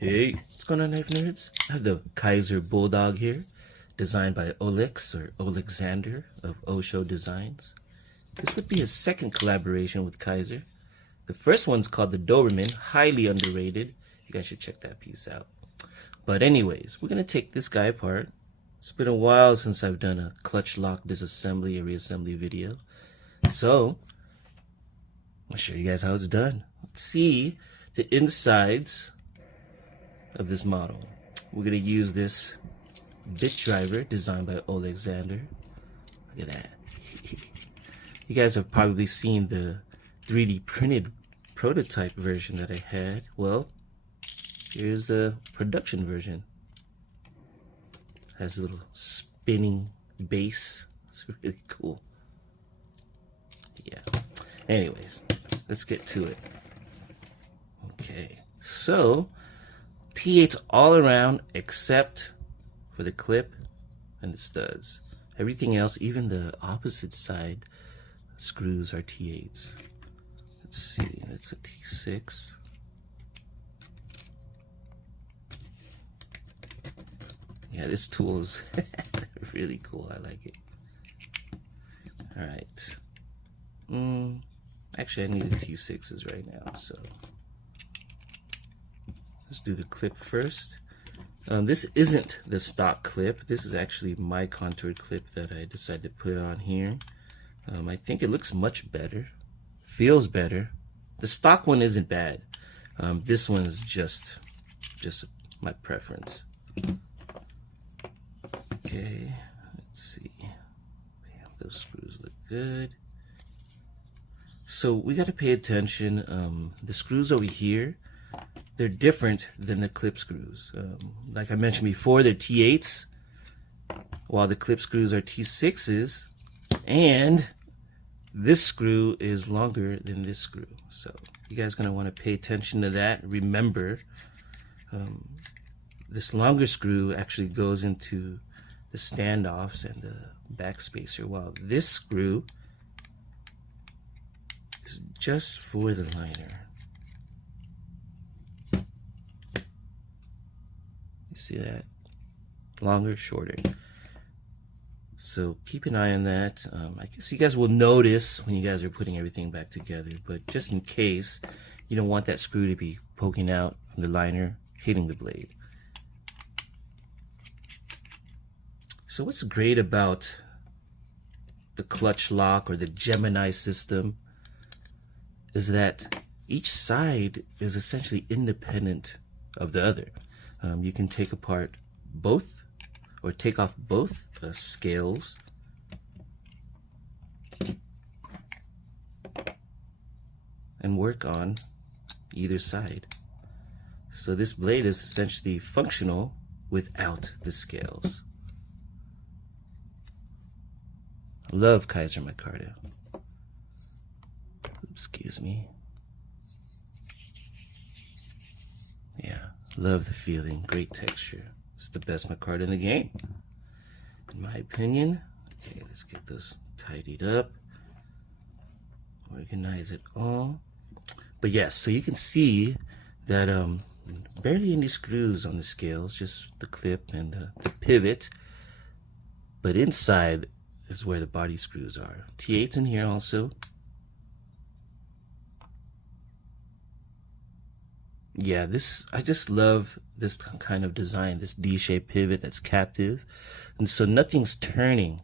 Hey, what's going on, knife nerds? I have the Kizer Bulldog here, designed by Olex or Alexander of Osho Designs. This would be his second collaboration with Kizer. The first one's called the Doberman, highly underrated. You guys should check that piece out. But anyways, we're going to take this guy apart. It's been a while since I've done a clutch lock disassembly or reassembly video. So, I'll show you guys how it's done. Let's see the insides of this model. We're going to use this bit driver designed by Alexander. Look at that. You guys have probably seen the 3D printed prototype version that I had. Well, here's the production version. Has a little spinning base. It's really cool. Yeah. Anyways, let's get to it. Okay. So, T8's all around except for the clip and the studs. Everything else, even the opposite side screws, are T8s. Let's see, that's a T6. Yeah, this tool is really cool. I like it. Alright. Actually, I need the T6s right now, so let's do the clip first. This isn't the stock clip. This is actually my contoured clip that I decided to put on here. I think it looks much better. Feels better. The stock one isn't bad. This one is just my preference. Okay, let's see. Damn, those screws look good. So we got to pay attention. The screws over here, they're different than the clip screws. Like I mentioned before, they're T8s, while the clip screws are T6s, and this screw is longer than this screw. So you guys are going to want to pay attention to that. Remember, this longer screw actually goes into the standoffs and the backspacer, while this screw is just for the liner. You see that? Longer, shorter. So keep an eye on that. I guess you guys will notice when you guys are putting everything back together, but just in case, you don't want that screw to be poking out from the liner, hitting the blade. So what's great about the clutch lock or the Gemini system is that each side is essentially independent of the other. You can take apart both or take off both scales and work on either side. So this blade is essentially functional without the scales. Love Kizer micarta. Excuse me. Yeah, love the feeling. Great texture. It's the best micarta in the game, in my opinion. Okay, let's get those tidied up. Organize it all. But yes, so you can see that barely any screws on the scales, just the clip and the pivot. But inside is where the body screws are. T8's in here also. Yeah, I just love this kind of design, this D-shaped pivot that's captive. And so nothing's turning.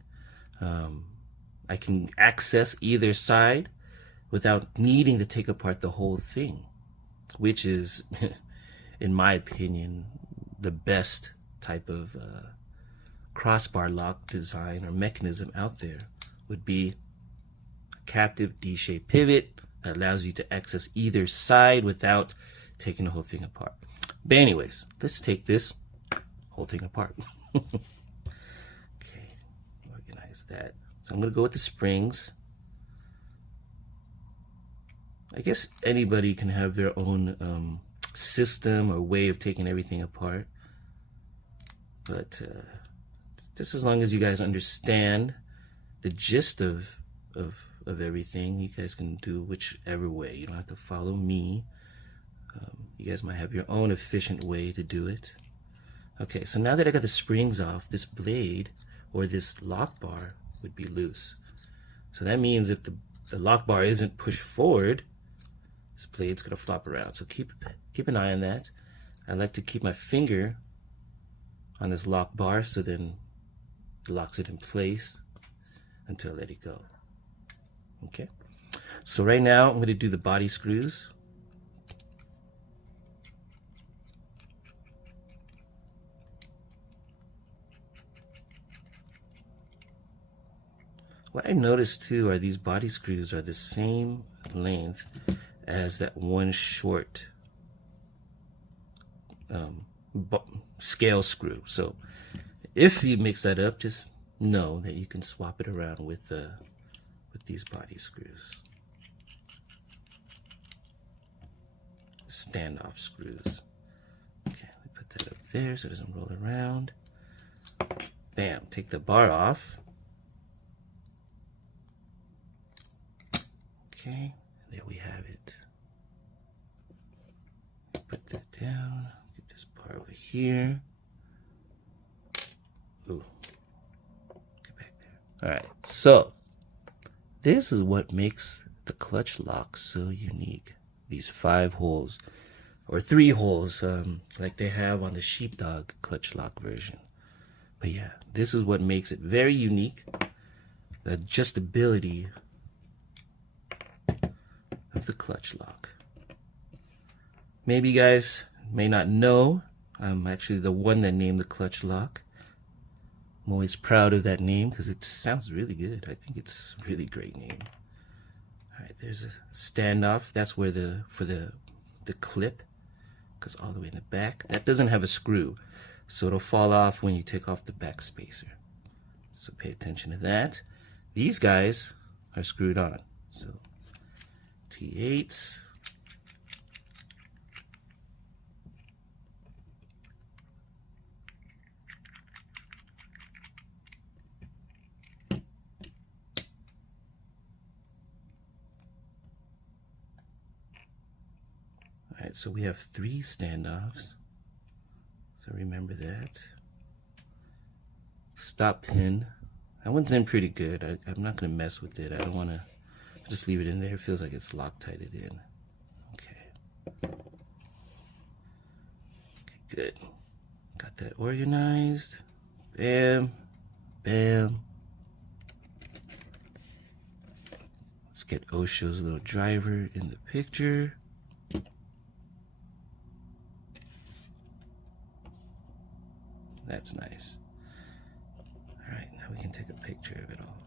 I can access either side without needing to take apart the whole thing, which is, in my opinion, the best type of crossbar lock design or mechanism out there. Would be a captive D-shaped pivot that allows you to access either side without taking the whole thing apart. But anyways, let's take this whole thing apart. Okay, organize that. So I'm going to go with the springs. I guess anybody can have their own system or way of taking everything apart. But just as long as you guys understand the gist of everything, you guys can do whichever way. You don't have to follow me. You guys might have your own efficient way to do it. Okay, so now that I got the springs off, this blade or this lock bar would be loose. So that means if the lock bar isn't pushed forward, this blade's gonna flop around. So keep an eye on that. I like to keep my finger on this lock bar so then it locks it in place until I let it go. Okay, so right now I'm going to do the body screws. What I noticed too are these body screws are the same length as that one short scale screw. So if you mix that up, just know that you can swap it around with these body screws. Standoff screws. Okay, let me put that up there so it doesn't roll around. Bam, take the bar off. Okay, there we have it. Put that down. Get this bar over here. Ooh. Get back there. Alright, so this is what makes the clutch lock so unique. These 5 holes, or 3 holes, like they have on the Sheepdog clutch lock version. But yeah, this is what makes it very unique. The adjustability of the clutch lock. Maybe you guys may not know, I'm actually the one that named the clutch lock. I'm always proud of that name because it sounds really good. I think it's a really great name. Alright, there's a standoff. That's where for the clip goes all the way in the back. That doesn't have a screw, so it'll fall off when you take off the back spacer. So pay attention to that. These guys are screwed on. So T8s. Alright, so we have 3 standoffs. So remember that. Stop pin. That one's in pretty good. I'm not going to mess with it. I don't want to just leave it in there. It feels like it's Loctited in. Okay. Okay, good. Got that organized. Bam. Bam. Let's get Osho's little driver in the picture. That's nice. Alright, now we can take a picture of it all.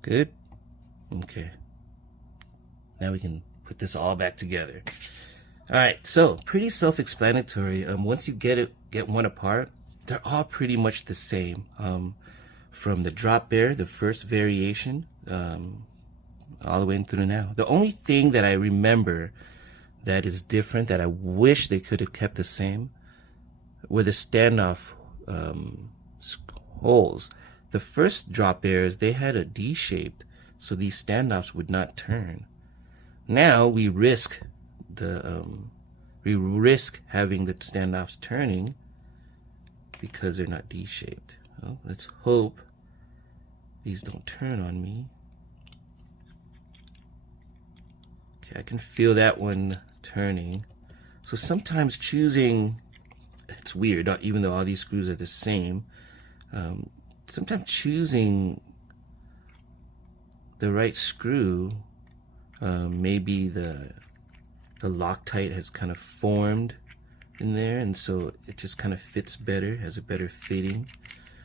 Good? Okay. Now we can put this all back together. Alright, so pretty self-explanatory. Once you get one apart, they're all pretty much the same. From the drop bear, the first variation, all the way through now. The only thing that I remember that is different, that I wish they could have kept the same, were the standoff holes. The first drop bears, they had a D-shaped, so these standoffs would not turn. Now we risk having the standoffs turning because they're not D-shaped. Well, let's hope these don't turn on me. Okay, I can feel that one turning. So sometimes choosing, it's weird, even though all these screws are the same, sometimes choosing the right screw, maybe the Loctite has kind of formed in there, and so it just kind of fits better, has a better fitting.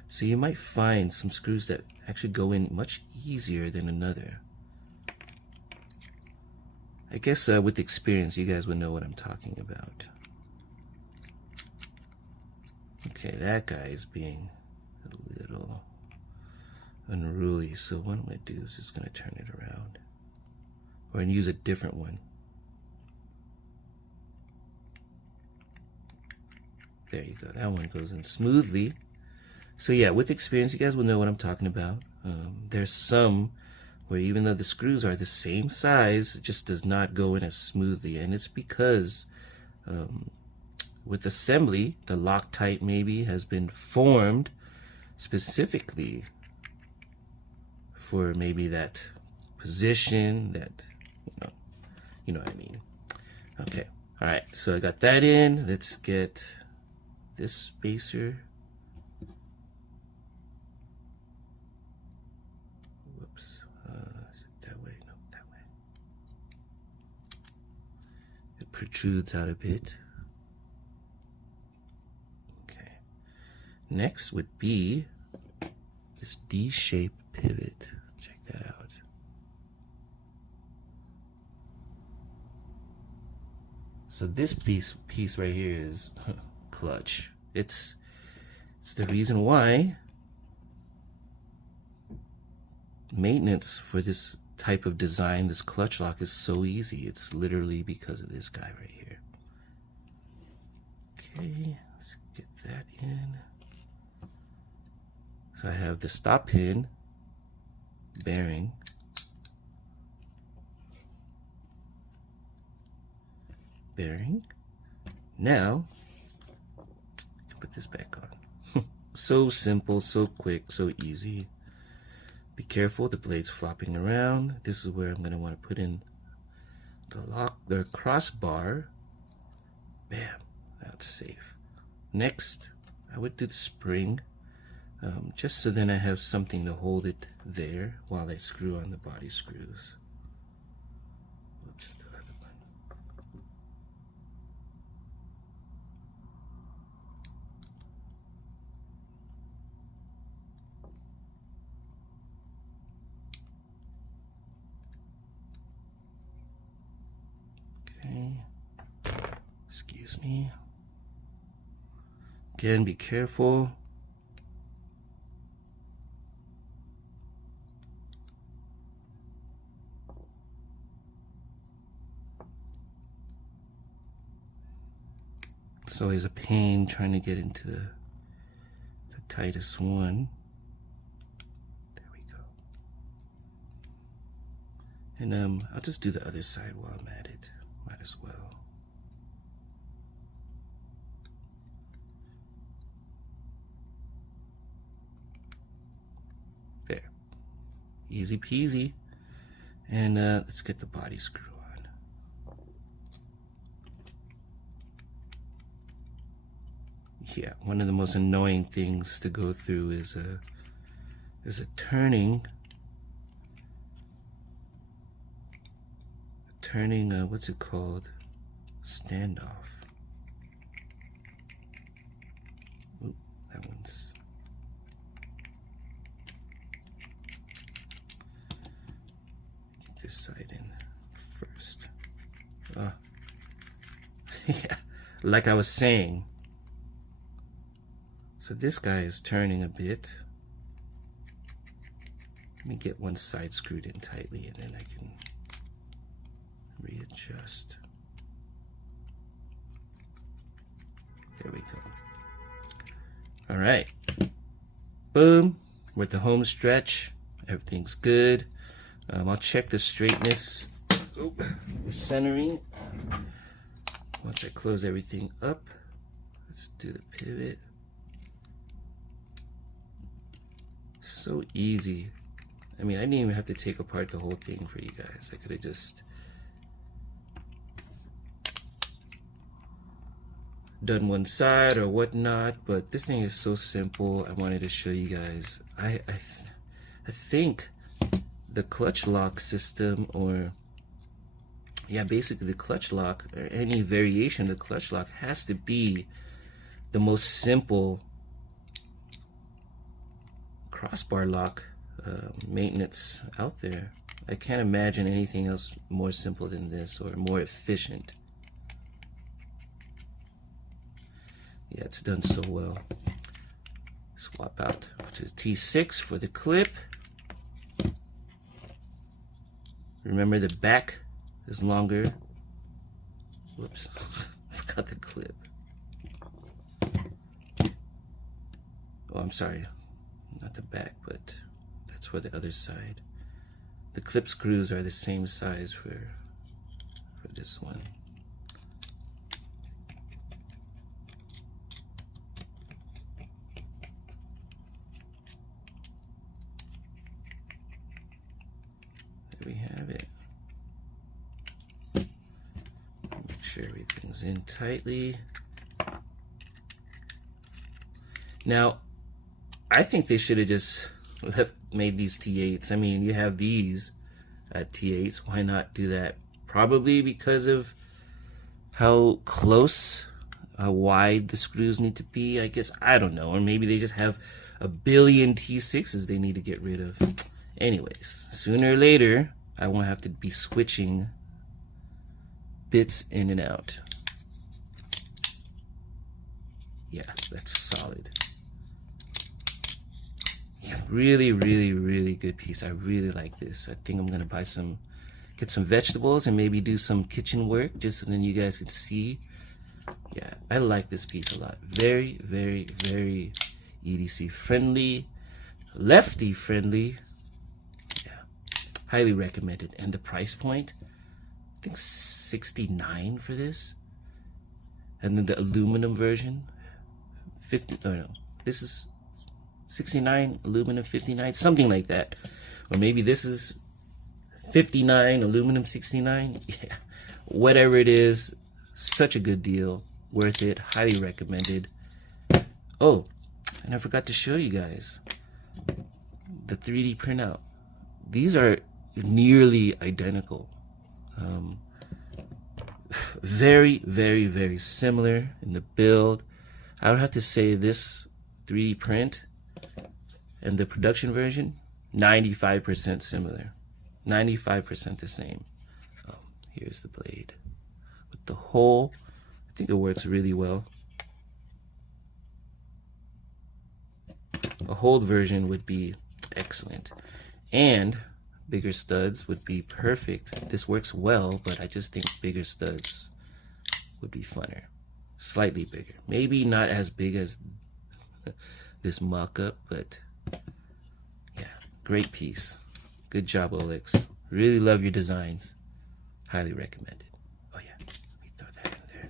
So you might find some screws that actually go in much easier than another. I guess with experience, you guys would know what I'm talking about. Okay, that guy is being a little unruly, so what I'm going to do is just going to turn it around. Or use a different one. There you go, that one goes in smoothly. So yeah, with experience, you guys will know what I'm talking about. There's some where even though the screws are the same size, it just does not go in as smoothly. And it's because with assembly, the Loctite maybe has been formed specifically for maybe that position, that, you know what I mean. Okay, all right, so I got that in. Let's get this spacer. Whoops, is it that way? No, that way. It protrudes out a bit. Okay, next would be this D-shaped pivot. Check that out. So this piece right here is clutch. It's the reason why maintenance for this type of design, this clutch lock, is so easy. It's literally because of this guy right here. Okay, let's get that in. So I have the stop pin bearing. Now I can put this back on. So simple, so quick, so easy. Be careful, the blade's flopping around. This is where I'm going to want to put in the crossbar. Bam, that's safe. Next, I would do the spring, just so then I have something to hold it there while I screw on the body screws. Whoops, the other one. Okay, excuse me. Again, be careful. It's always a pain trying to get into the tightest one. There we go. And I'll just do the other side while I'm at it. Might as well. There. Easy peasy. And let's get the body screw on. Yeah, one of the most annoying things to go through is a turning, what's it called? Standoff. Ooh, that one's. Get this side in first. Yeah, like I was saying. So this guy is turning a bit. Let me get one side screwed in tightly and then I can readjust. There we go. All right. Boom. We're at the home stretch. Everything's good. I'll check the straightness. Oop. The centering. Once I close everything up, let's do the pivot. So easy. I mean, I didn't even have to take apart the whole thing for you guys. I could have just done one side or whatnot, but this thing is so simple. I wanted to show you guys. I think the clutch lock system, or yeah, basically the clutch lock or any variation of the clutch lock, has to be the most simple crossbar lock maintenance out there. I can't imagine anything else more simple than this or more efficient. Yeah, it's done so well. Swap out to T6 for the clip. Remember, the back is longer. Whoops, forgot the clip. Oh, I'm sorry. Not the back, but that's for the other side. the clip screws are the same size for this one. There we have it. Make sure everything's in tightly. Now, I think they should have just made these T8s. I mean, you have these at T8s. Why not do that? Probably because of how close, how wide the screws need to be, I guess. I don't know. Or maybe they just have a billion T6s they need to get rid of. Anyways, sooner or later, I won't have to be switching bits in and out. Yeah, that's solid. Yeah, really, really, really good piece. I really like this. I think I'm gonna buy some, get some vegetables and maybe do some kitchen work just so then you guys can see. Yeah, I like this piece a lot. Very, very, very EDC friendly, lefty friendly. Yeah, highly recommended. And the price point, I think $69 for this. And then the aluminum version, 50. Oh no, this is 69, aluminum 59, something like that. Or maybe this is 59, aluminum 69. Yeah, whatever it is, such a good deal, worth it, highly recommended. Oh, and I forgot to show you guys the 3D printout. These are nearly identical. Very, very, very similar in the build. I would have to say this 3D print and the production version, 95% similar. 95% the same. Oh, here's the blade. With the hole, I think it works really well. A holed version would be excellent. And bigger studs would be perfect. This works well, but I just think bigger studs would be funner. Slightly bigger. Maybe not as big as this mock-up, but yeah, great piece. Good job, Olix. Really love your designs. Highly recommended. Oh yeah, let me throw that in there.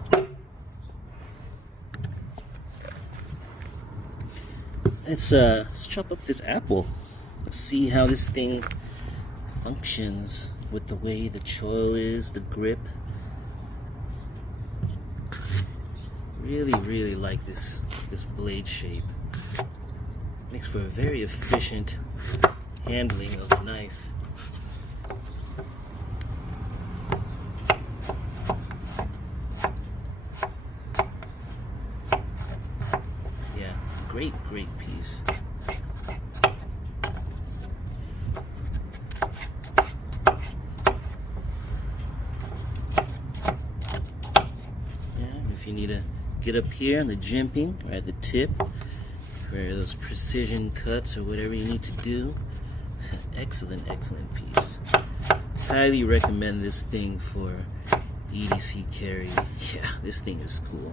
Boom. Let's chop up this apple. Let's see how this thing functions with the way the choil is, the grip. Really, really like this blade shape. Makes for a very efficient handling of the knife. Yeah, great piece. If you need to get up here on the jimping or at the tip for those precision cuts or whatever you need to do, excellent piece. Highly recommend this thing for EDC carry. Yeah, this thing is cool.